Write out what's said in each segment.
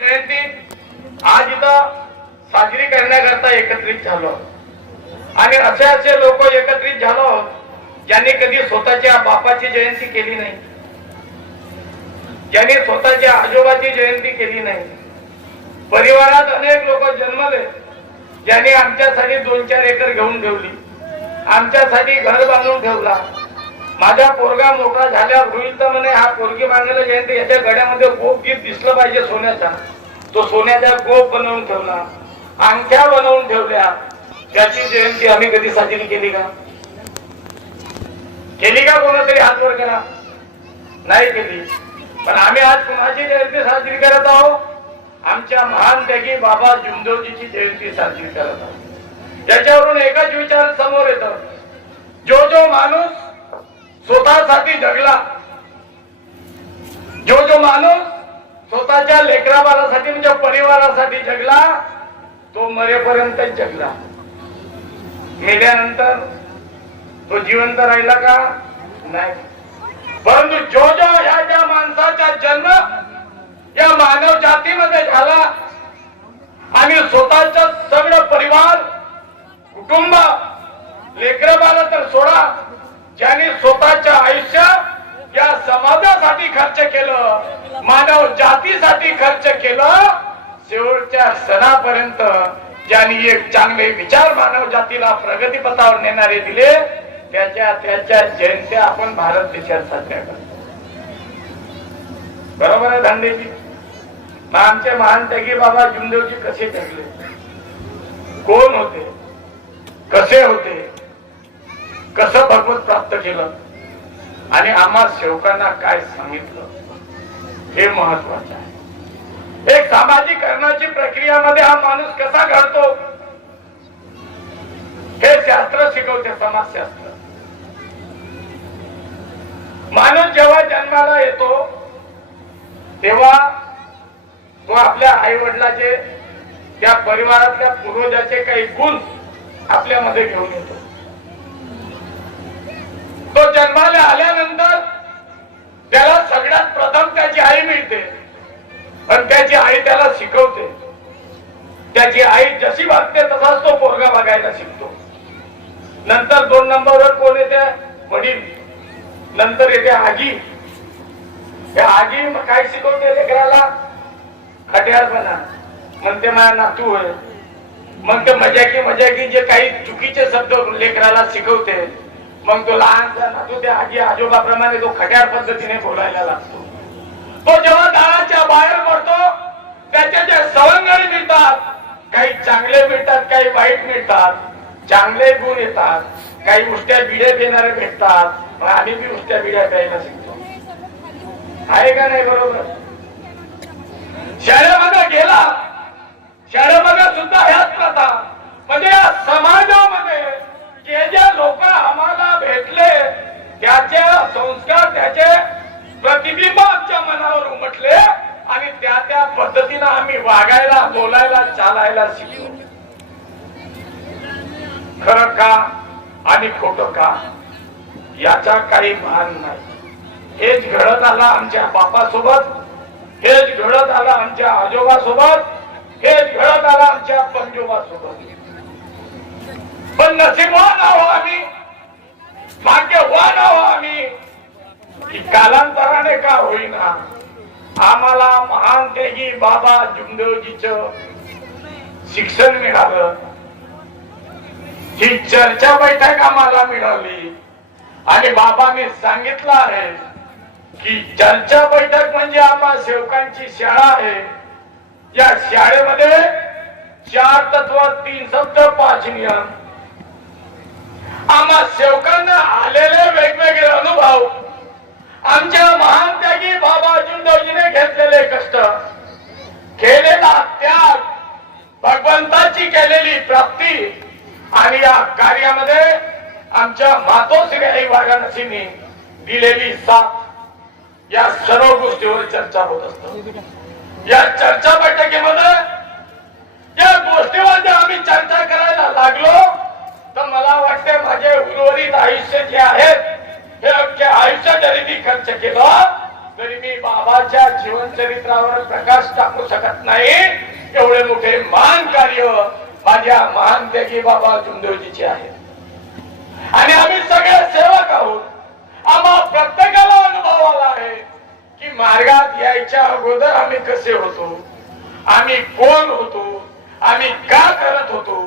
जयंती आज इथं साजरी करण्याकरता एकत्रित झालो आणि असे लोक एकत्रित झालो ज्यांनी कधी स्वतःच्या बापाची जयंती केली नाही, ज्यांनी स्वतःच्या आजोबाची जयंती केली नाही. परिवारात अनेक लोक जन्मले ज्यांनी आमच्यासाठी 2-4 एकर घेऊन ठेवली, आमच्यासाठी घर बांधून ठेवला. माझा पोरगा मोठा झाल्यावर होईल तर म्हणे हा पोरगी मागायला जयंती याच्या गड्यामध्ये गोप गीत दिसलं पाहिजे सोन्याचा, तो सोन्याचा गोप बनवून ठेवला, अंगठ्या बनवून ठेवल्या. त्याची जयंती आम्ही कधी साजरी केली का? केली का? कोणातरी हात वर करा. नाही केली. पण आम्ही आज कोणाची जयंती साजरी करत आहोत? आमच्या महान त्यागी बाबा जुमदेवजीची जयंती साजरी करत आहोत. याच्यावरून एकच विचार समोर येतो, जो माणूस स्वतःसाठी जगला, जो माणूस स्वतःच्या लेकराबाळासाठी म्हणजे परिवारासाठी जगला, तो मरेपर्यंतच जगला. मेल्यानंतर तो जिवंत राहिला का? नाही. परंतु जो ह्या ज्या माणसाचा जन्म या मानव जातीमध्ये झाला आणि स्वतःचा सगळं परिवार कुटुंब लेकरबाळा तर सोडा, ज्यांनी स्वतःच्या आयुष्य या समाजासाठी खर्च केलं, मानव जातीसाठी खर्च केलं, शेवटच्या क्षणापर्यंत ज्यांनी एक चांगले विचार मानव जातीला प्रगतीपथावर नेणारे दिले, त्याच्या जयंत्या आपण भारत देशात साजऱ्या करतो. बरोबर आहे दांडेजी? आमचे महान त्यागी बाबा जुमदेवजी कसे जगले, कोण होते, कसे होते, कसं भगवत प्राप्त केलं आणि आम्हा सेवकांना काय सांगितलं, हे महत्वाचं आहे. एक सामाजिकरणाची प्रक्रियामध्ये हा माणूस कसा घडतो हे शास्त्र शिकवते, समाजशास्त्र. माणूस जेव्हा जन्माला येतो तेव्हा तो आपल्या आई वडिलाचे, त्या परिवारातल्या पूर्वजाचे काही गुण आपल्यामध्ये घेऊन येतो. तो जन्माला आल्यानंतर त्याला सगळ्यात प्रथम त्याची आई मिळते आणि त्याची आई त्याला शिकवते. त्याची आई जशी वागते तसाच तो पोरगा वागायला शिकतो. नंतर 2 नंबरवर कोण येते? वडील. नंतर येते आजी. त्या आजी काय शिकवते लेकराला? खट्याळपणा. म्हणते माझा नातू होय. मग ते मजाकी जे काही चुकीचे शब्द लेकराला शिकवते. मग तो लहानसा नातू त्या आजी आजोबाप्रमाणे तो खट्याळ पद्धतीने बोलायला लागतो. तो जेव्हा दाराच्या बाहेर पडतो त्याचे जे सवंगडी मिळतात, काही चांगले मिळतात, काही वाईट मिळतात. चांगले गुण येतात, काही उष्ट्या बिड्या देणारे भेटतात. मग आम्ही बी उष्ट्या बिड्या प्यायला शिकतो. आहे का नाही? बरोबर. शाळेमध्ये गेला, शाळेमध्ये सुद्धा ह्याच प्रथा. म्हणजे या समाजामध्ये जे लोक आम्हाला भेटले त्याचे संस्कार, त्याचे प्रतिबिंब आमच्या मनावर उमटले आणि त्या पद्धतीनं आम्ही वागायला, बोलायला, चालायला शिकलो. खरं का आणि खोटं का याचा काही भान नाही. हेच घडत आला आमच्या बापासोबत, हेच घडत आला आमच्या आजोबासोबत, हेच घडत आला आमच्या पंजोबासोबत. पण नशीबवान आहो आम्ही, भाग्यवान आहो आम्ही की कालांतराने का होईना आम्हाला महान त्यागी बाबा जुमदेवजीचं शिक्षण मिळालं. ही चर्चा बैठक आम्हाला मिळाली आणि बाबांनी सांगितलं आहे की चर्चा बैठक म्हणजे आम्हा सेवकांची शाळा आहे. या शाळेमध्ये 4 तत्व, 3 शब्द, 5 नियम. आम्हा सेवकांना आलेले वेगवेगळे अनुभव, आमच्या महान त्यागी बाबा जुमदेवजीने घेतलेले कष्ट, केलेला त्याग, भगवंताची केलेली प्राप्ती आणि या कार्यामध्ये आमच्या मातोश्री आई वाराणसीने दिलेली साथ, या सर्व गोष्टीवर चर्चा होत असतात. या चर्चा बैठकीमध्ये या गोष्टीवर जर आम्ही चर्चा करायला लागलो तर मला वाटते माझे उर्वरित आयुष्य जे आहेत हे अख्खे आयुष्य जरी मी खर्च केलं तरी मी बाबाच्या जीवन चरित्रावर प्रकाश टाकू शकत नाही एवढे मोठे महान कार्य माझ्या महान त्यागी बाबा जुमदेवजीचे आहे. आणि आम्ही सगळे सेवक आहोत. आम्हा प्रत्येकाला अनुभव आला आहे की मार्गात यायच्या अगोदर आम्ही कसे होतो, आम्ही कोण होतो, आम्ही का करत होतो,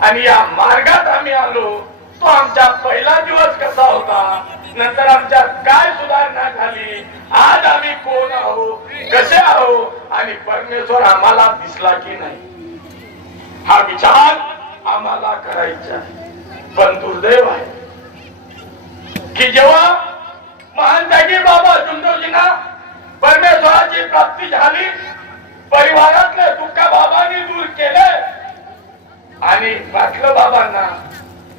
आणि या मार्गात आम्ही आलो तो आमचा पहिला दिवस कसा होता, नंतर आमच्यात काय सुधारणा झाली, आज आम्ही कोण आहोत, कसे आहोत आणि परमेश्वर आम्हाला दिसला की नाही, हा विचार आम्हाला करायचा आहे. पण दुर्दैव आहे की जेव्हा महान त्यागी बाबा जुमदेवजींना परमेश्वराची प्राप्ती झाली, परिवारातले दुःख बाबांनी दूर केले आणि पाटलं बाबांना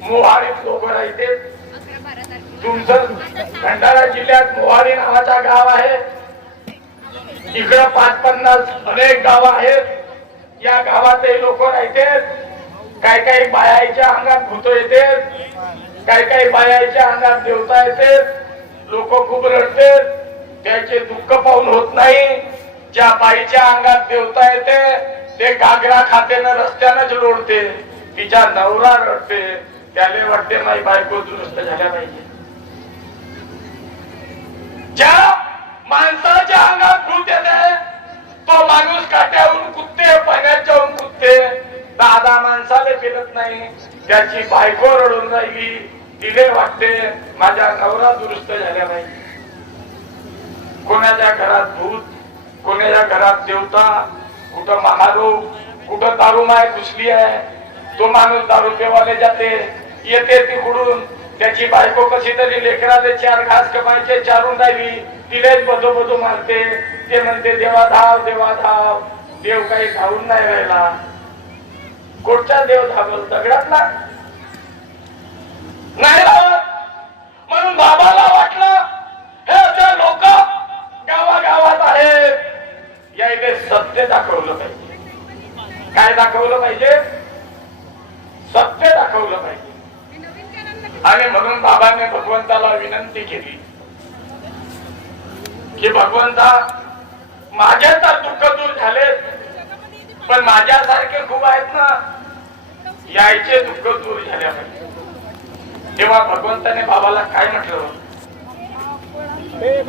मोहाडीत लोक राहते. तुमचं भंडारा जिल्ह्यात मोहाडी नावाचा गाव आहे. इकडं 50-50 अनेक गाव आहेत. या गावातही लोक राहते. काही काही बायाच्या अंगात भूत येते, काही काही बायाच्या अंगात देवता येते. लोक खूप रडते, त्याचे दुःख पाहून होत नाही. ज्या बाईच्या अंगात देवता येते ते गागरा खातेनं रस्त्यानंच लोडते, तिच्या नवरा रडते, त्याला वाटते माझी बायको दुरुस्त झाल्या पाहिजे. ज्या माणसाच्या अंगात भूत येते तो माणूस काट्यावरून कुदते, पाण्यात जाऊन कुदते. दादा माणसाला फिरत नाही, त्याची बायको रडून राहिली, तिने वाटते माझ्या नवरा दुरुस्त झाल्या पाहिजे. कोणाच्या घरात भूत, कोणाच्या घरात देवता, कुठं महारोग, कुठं दारूमाय घुसली आहे. तो माणूस दारू पेवाले जाते, येते तिकडून त्याची बायको कशी तरी लेकराले 4 घास कमायचे चारून राहिली, तिलेच बधो बधो मारते. ते म्हणते देवा धाव, देवा धाव. देव काही धावून नाही राहिला. कुठचा देव धावल? दगडातला नाही राहत. म्हणून बाबाला वाटलं हे असे लोक गावागावात आहेत, या इथे सत्य दाखवलं पाहिजे. काय दाखवलं पाहिजे? सत्य दाखवलं पाहिजे. आणि म्हणून बाबांनी भगवंताला विनंती केली की भगवंता, माझे तर दुःख दूर झाले, पण माझ्यासारखे खूप आहेत ना, यायचे दुःख दूर झाले पाहिजे. तेव्हा भगवंताने बाबाला काय म्हटलं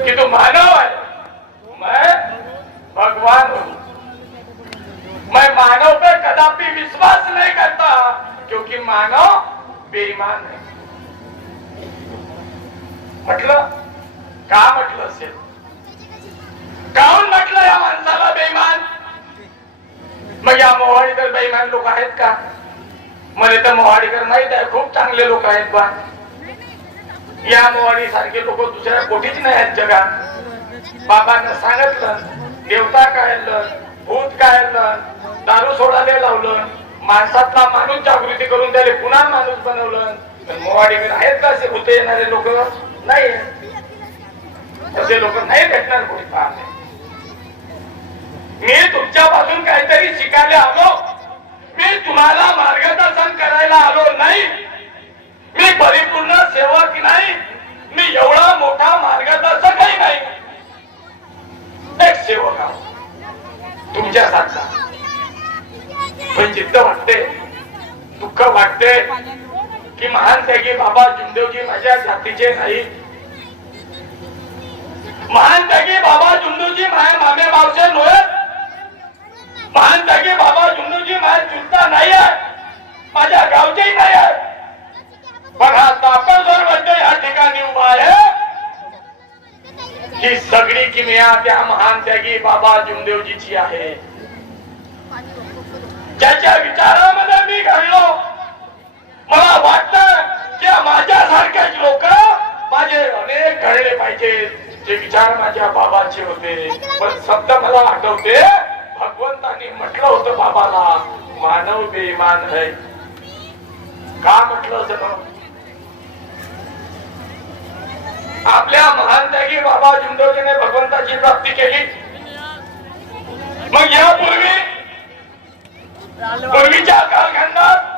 कि तू मानव है, मैं भगवान हूं. मैं मानव पे कदापि विश्वास नहीं करता क्योंकि मानव बेईमान है. म्हटलं का म्हटलं असेल? काहून म्हटलं या माणसाला बेईमान? मग या मोहाडीकर बेईमान लोक आहेत का? मला तर मोहाडीकर माहित आहे, खूप चांगले लोक आहेत बा. या मोहाडी सारखे लोक दुसऱ्या कोठीच नाही आहेत जगात. बाबांना सांगितलं देवता काढलं, भूत काढलं, दारू सोडायला लावलं, माणसातला माणूस जागृती करून त्याला पुन्हा माणूस बनवलं. मोहाडीकर आहेत का असे भूत येणारे लोक? नाही. तसे लोक नाही भेटणार कोणी पाहणे. मी तुमच्यापासून काहीतरी शिकायला आलो, मी तुम्हाला मार्गदर्शन करायला आलो नाही. मी परिपूर्ण सेवक नाही, मी एवढा मोठा मार्गदर्शकही नाही. एक सेवक आहो तुमच्यासारखा. पण जिद्द वाटते, दुःख वाटते की महान त्यागी बाबा जुमदेवजी माझ्या जातीचे नाही. महान त्यागी बाबा जुमदेवजी माझ्या मामे मावसे नव्हे. महान त्यागी बाबा जुमदेवजी माझ्या चुलता नाही आहे, माझ्या गावचेही नाही आहे. पण हा तापरजोर मध्ये या ठिकाणी उभा आहे, ही सगळी किमया त्या महान त्यागी बाबा जुमदेवजीची आहे. ज्याच्या विचारामध्ये मी घडलो, मला वाटतं की माझ्यासारखेच लोक माझे अनेक घडले पाहिजे. जे विचार माझ्या बाबाचे होते. पण शब्द मला आठवते, भगवंतांनी म्हटलं होतं बाबाला, मानव बेईमान है. का म्हटलं असं? आपल्या महान त्यागी बाबा जुमदेवजीने भगवंताची प्राप्ती केली. मग पूर्वीच्या कालखंडात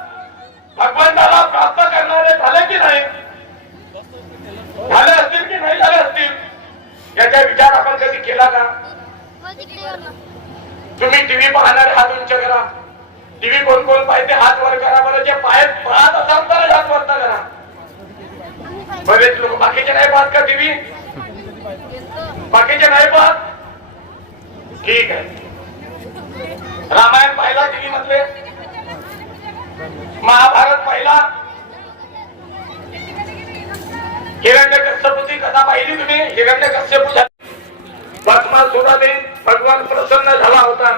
भगवंताला प्राप्त करणारे झाले की नाही? झाले असतील की नाही झाले असतील? याचा विचार आपण कधी केला का? टीव्ही पाहणारे हात उंच करा. टीव्ही कोण कोण पाहिजे हात वर करा. बरं जे पाहत असाल तर हात वरता करा. बरेच लोक बाकीचे नाही पाहत का टीव्ही? बाकीचे नाही पाहत. ठीक आहे. रामायण पाहिला टीव्ही मधले? महाभारत पाहिला? हिरण्यकश्यपूची कथा पाहिली तुम्ही? हिरण्यकश्यपू भस्मासुराने भगवान प्रसन्न झाला होता.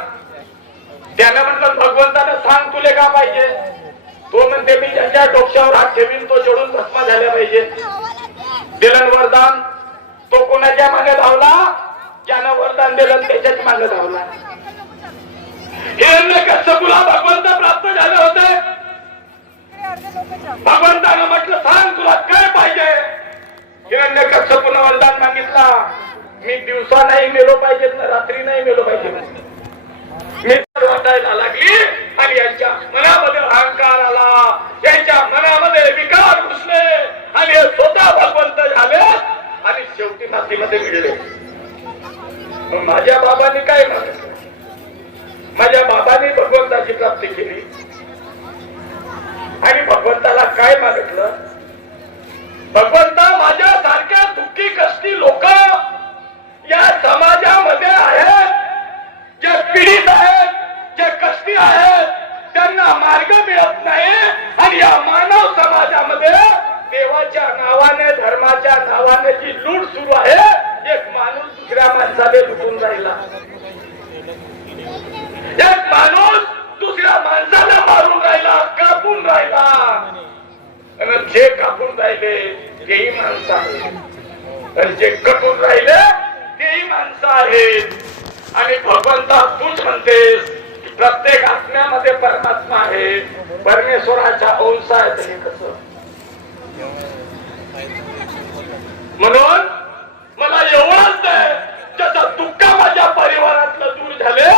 त्याने म्हटलं भगवंताने सांग तुले का पाहिजे? तो म्हणते मी ज्याच्या डोक्यावर हात ठेवीन तो जडून भस्म झाला पाहिजे. दिलन वरदान. तो कोणाच्या मागे धावला? ज्यानं वरदान दिलं त्याच्याच मागे धावला. हिरण्यकश्यपूला भगवंत प्राप्त झाले होते. भगवंतानं म्हटलं सांग तुला काय पाहिजे? हिरण्यकश्यपूने वरदान मागितला. मी दिवसा नाही मेलो पाहिजेत ना रात्री नाही मेलो पाहिजे. मी वाटायला लागली आणि यांच्या मनामध्ये अहंकार आला. यांच्या मनामध्ये विकार घुसले आणि हे स्वतः भगवंत झाले आणि शेवटी मातीमध्ये मिळले. माझ्या बाबांनी काय मागितलं? माझ्या बाबांनी भगवंताची प्राप्ती केली आणि भगवंताला काय मागितलं? भगवंता माझ्या सारख्या दुःखी कष्टी लोक या समाजामध्ये आहेत, जे पीडित आहेत, जे कष्टी आहेत, त्यांना मार्ग मिळत नाही आणि या मानव समाजामध्ये देवाच्या नावाने धर्माच्या नावाने जी लूट सुरू आहे. एक माणूस दुसऱ्या माणसाने लुटून राहिला. एक माणूस दुसऱ्या माणसाला मारून राहिला, कापून राहिला. आणि जे कापून राहिले तेही माणसं आहेत आणि जे कटून राहिले तेही माणसं आहेत. आणि भगवंता तूच म्हणतेस की प्रत्येक आत्म्यामध्ये परमात्मा आहे, परमेश्वराच्या अंश आहे. हे कसं? म्हणून मला एवढंच आहे ज्याचं दुःख माझ्या परिवारातलं दूर झाले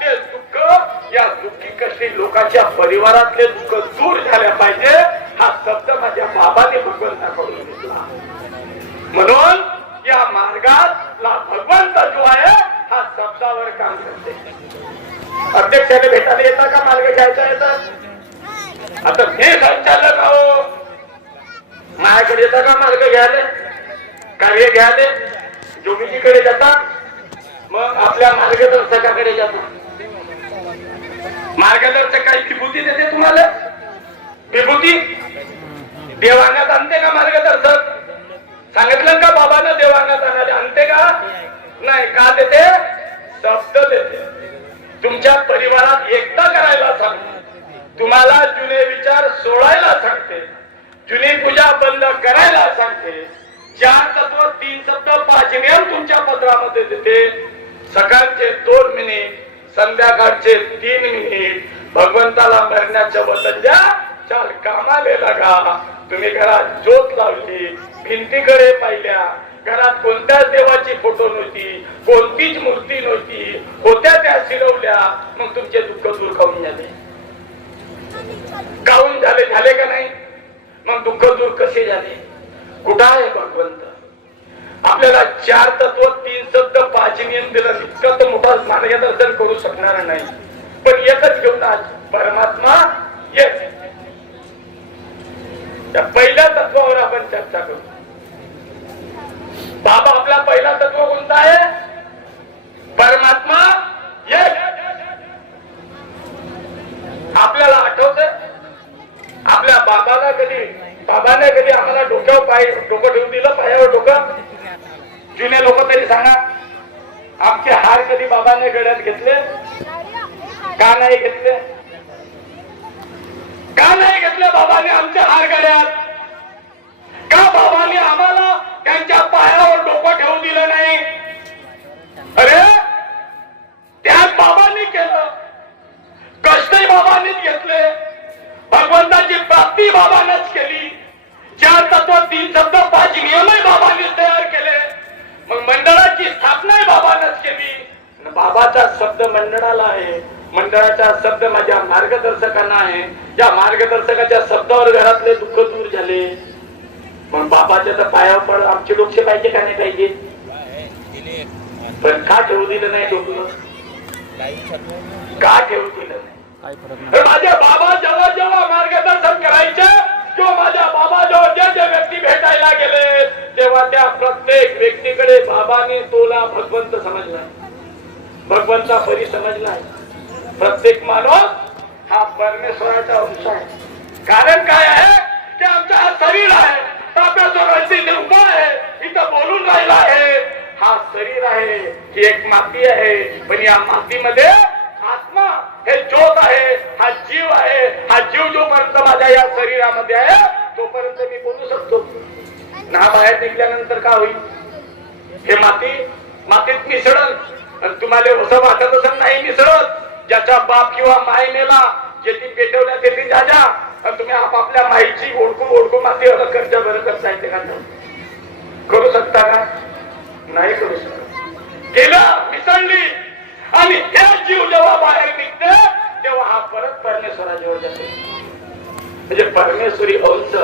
ते दुःख या दुःखी कशी लोकांच्या परिवारातले दुःख दूर झाले पाहिजे. हा शब्द माझ्या बाबाने भगवंताकडून घेतला. म्हणून या मार्गात भगवंत जो आहे हा शब्दावर काम करते. अध्यक्षाने भेटायला येतात का? मार्ग घ्यायचा येतात? आता हे संचालक आहो माझ्याकडे येतात का मार्ग घ्यायला? कार्य घ्यायला जोगीजीकडे जातात. मग आपल्या मार्गदर्शकाकडे जातात. मार्गदर्शक काही विभूती देते तुम्हाला? विभूती देवाण्यात आणते का मार्गदर्शक? सांगितलं का बाबांना देवाण्यात आणायला आणते का? नाही. का देते? शब्द देते. तुमच्या परिवारात एकता करायला सांगते. तुम्हाला जुने विचार सोडायला सांगते. जुनी पूजा बंद करायला सांगते. 4 तत्व 3 शब्द 5 नियम तुमच्या पत्रामध्ये देते. सकाळचे 2 मिनिट, संध्याकाळचे 3 मिनिट भगवंताला मरण्याच्या वचन द्या. चाल कामाले लागा. तुम्ही घरात ज्योत लावली, भिंतीकडे पाहिल्या, घरात कोणत्याच देवाची फोटो नव्हती, कोणतीच मूर्ती नव्हती, होत्या त्या शिरवल्या. मग तुमचे दुःख दूर काऊन झाले? काऊन झाले? झाले का नाही? मग दुःख दूर कसे झाले? कुठं आहे भगवंत? आपल्याला 4 तत्व 3 शब्द 5 नियम दिलं. इतकं तर मोठा मार्गदर्शन करू शकणार नाही. पण एकच घेऊन आज परमात्मा एक. त्या पहिल्या तत्वावर आपण चर्चा करू. बाबा आपला पहिला तत्व कोणता आहे? परमात्मा एक. आपल्याला आठवत आपल्या बाबाने कधी आम्हाला डोक्यावर डोकं ठेवून दिलं? पायावर डोकं? जुने लोक तरी सांगा, आमचे हार कधी बाबाने गळ्यात घेतले? का नाही घेतले? का नाही घेतले बाबाने आमचे हार गळ्यात? का बाबाने आम्हाला त्यांच्या पायावर डोकं ठेवून दिलं नाही? अरे त्याच बाबांनी केलं. कष्टही बाबांनीच घेतले. भगवंताची प्राप्ती बाबांनीच केली. 4 तत्व 3 शब्द 5 नियमही बाबांनीच तयार केले. मग मंडळाची स्थापनाही बाबांनीच केली. बाबाचा शब्द मंडळाला आहे, मंडळाचा शब्द माझ्या मार्गदर्शकांना आहे. या मार्गदर्शकाच्या शब्दावर घरातले दुःख दूर झाले. पण बाबाच्या तर पायावर पड आमचे डोके पाहिजे का नाही पाहिजे? पण का ठेवू दिलं नाही डोकं? का ठेवतील काय फरक नाही. तर माझे बाबा जेव्हा जेव्हा मार्गदर्शन करायचे किंवा माझ्या बाबा जेव्हा जे जे व्यक्ती भेटायला गेले तेव्हा त्या प्रत्येक व्यक्तीकडे बाबांनी तोला भगवंत समजला, भगवंता परी समजला. प्रत्येक माणूस हा परमेश्वराचा अंश आहे. कारण काय आहे की आमचा हा शरीर आहे, आपल्या उभा आहे, इथं बोलून राहिला आहे. हा शरीर आहे, ही एक माती आहे, पण या मातीमध्ये आत्मा हे ज्योत आहे, हा जीव आहे. हा जीव जोपर्यंत माझ्या या शरीरामध्ये आहे तोपर्यंत मी बोलू शकतो ना. बाहेर निघल्यानंतर काय होईल? हे मातीत मिसळल. तुम्हाला असं वाटत असं नाही मिसळत. ज्याचा बाप किंवा माय मेला जेथी पेटवल्या तेथी जाजा, तुम्ही आपापल्या माईची ओळखू माती अलग करता. बरं करता येते का? करू शकता का? नाही करू शकत. केलं, मिसळली, आणि हे जीव जेव्हा बाहेर निघते तेव्हा हा परत परमेश्वराजवळ जातो. म्हणजे परमेश्वरी अंश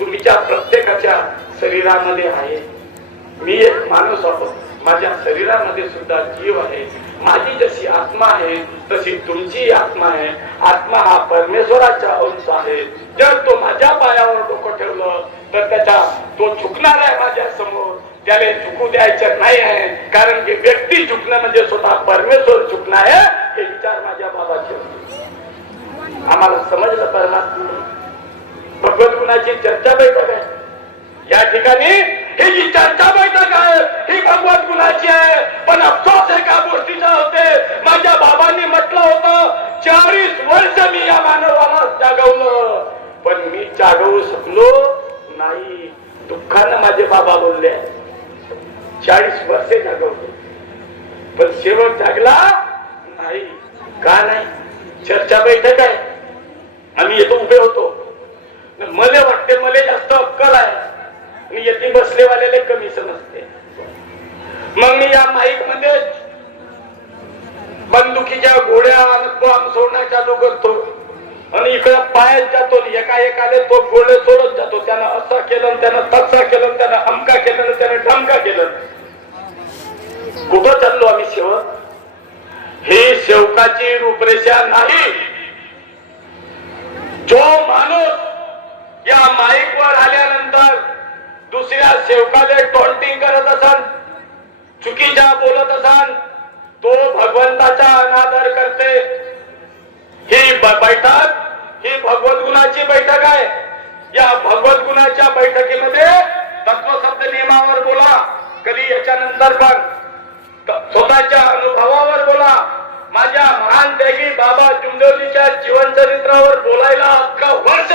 तुमच्या प्रत्येकाच्या शरीरामध्ये आहे. मी एक माणूस आहोत, माझ्या शरीरामध्ये सुद्धा जीव आहे. माझी जशी आत्मा आहे तशी तुमची आत्मा आहे. आत्मा हा परमेश्वराचा अंश आहे. जर तो माझ्या पायावर डोकं ठेवलं तर तो झुकणार आहे माझ्या समोर. त्याला झुकू द्यायचं नाही आहे. कारण की व्यक्ती झुकणं म्हणजे स्वतः परमेश्वर झुकणं आहे. हे विचार माझ्या बाबाचे. आम्हाला समजलं परमात्मा भगवत गुणाची चर्चा बैठक आहे. या ठिकाणी ही जी चर्चा बैठक आहे ही भगवत गुणाची आहे. पण अफसोस एका गोष्टीचा होते, माझ्या बाबांनी म्हटलं होतं 40 वर्ष मी या मानवाला जागवलं, पण मी जागवू शकलो नाही. दुःखानं माझे बाबा बोलले 40 वर्षे जागवले, पण शेवट जागला नाही. का नाही? चर्चा बैठक आहे, आम्ही येतो उभे होतो. मला वाटते मला जास्त अक्कल आहे आणि येथे बसलेवाल्याला कमी समजते. मग मी या माईक मध्ये बंदुकीच्या गोळ्या बॉम्ब सोडणं चालू करतो आणि इकडं पायात जातो. एकाले तो गोळे सोडत जातो. त्यानं असं केलं, त्यानं तसा केलं, त्यानं अमका केलं, त्यानं ढमका केलं. कुठं चाललो आम्ही शेवक? ही सेवकाची रूपरेषा नाही. जो माणूस या माईक वर आल्यानंतर दुसऱ्या सेवकाला टॉन्टिंग करत असाल, चुकीच्या बोलत असाल, तो भगवंताचा अनादर करते. ही बैठक ही भगवत गुणाची बैठक आहे. या भगवत गुणाच्या बैठकीमध्ये तत्वशब्द नियमावर बोला, कधी याच्यानंतर पण स्वतःच्या अनुभवावर बोला. माझ्या महान त्यागी बाबा चुंदोलीच्या जीवन चरित्रावर बोलायला अख्खा वर्ष